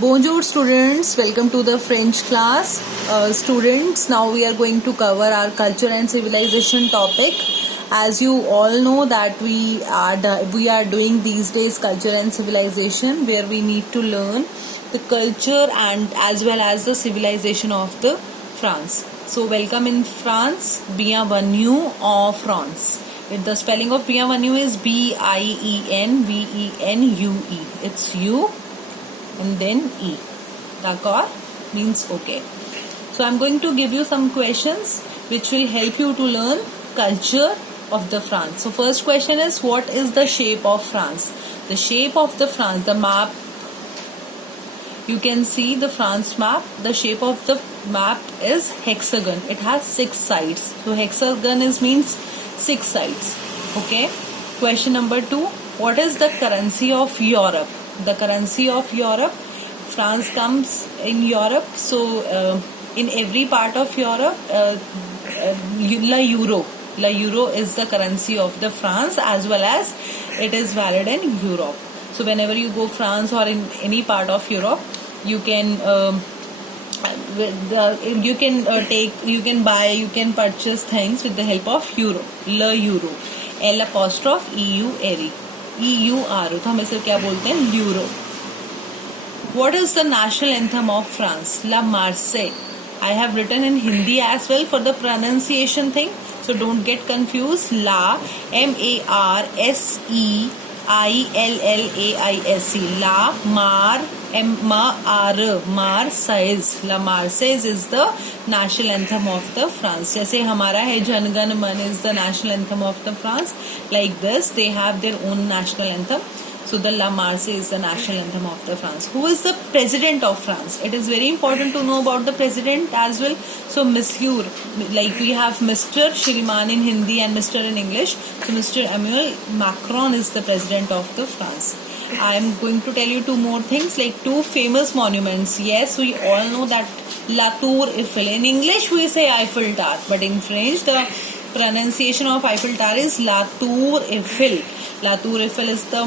Bonjour students, welcome to the French class. Students, now we are going to cover our culture and civilization topic. As you all know that we are doing these days culture and civilization, where we need to learn the culture and as well as the civilization of the France. So welcome in France, bienvenue en France. With the spelling of bienvenue is bienvenue. It's you and then E. D'accord? Means okay. So I'm going to give you some questions which will help you to learn culture of the France. So first question is, what is the shape of France? The shape of the France, the map. You can see the France map. The shape of the map is hexagon. It has 6 sides. So hexagon means 6 sides. Okay. Question number 2. What is the currency of Europe? The currency of Europe. France comes in Europe. So in every part of Europe, la euro. La euro is the currency of the France, as well as it is valid in Europe. So whenever you go France or in any part of Europe, you can purchase things with the help of euro. La euro. L apostrophe EU EUR. तो हम इसे क्या बोलते हैं? Euro. What is the national anthem of France? La Marseillaise. I have written in Hindi as well for the pronunciation thing, so don't get confused. La Marseillaise. La Marseillaise. La Marseillaise is the national anthem of the France. जैसे हमारा है जन गण मन is the national anthem of the France. Like this, they have their own national anthem. So the La Marseillaise is the national anthem of the France. Who is the president of France? It is very important to know about the president as well. So Monsieur, like we have Mr. Shriman in Hindi and Mr. in English. So Mr. Emmanuel Macron is the president of the France. I am going to tell you 2 more things, like 2 famous monuments. Yes, we all know that La Tour Eiffel. In English we say Eiffel Tower, but in French the pronunciation of Eiffel Tower is La Tour Eiffel. La Tour Eiffel is the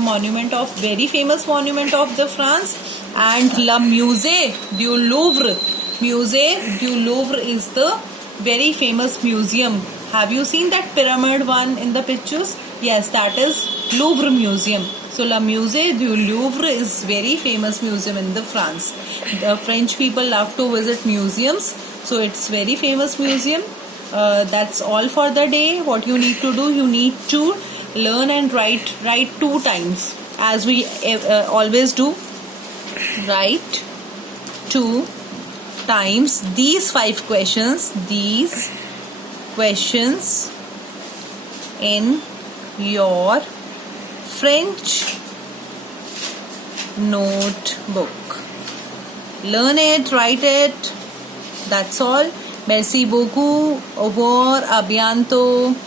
very famous monument of the France. And La Musée du Louvre. Musée du Louvre is the very famous museum. Have you seen that pyramid one in the pictures? Yes, that is Louvre Museum. So La Musée du Louvre is very famous museum in the France. The French people love to visit museums. So it's very famous museum. That's all for the day. What you need to do, you need to learn and write 2 times, as we always do. Write 2 times these 5 questions. These questions in your French notebook. Learn it, write it. That's all. Merci beaucoup. Au revoir. À bientôt.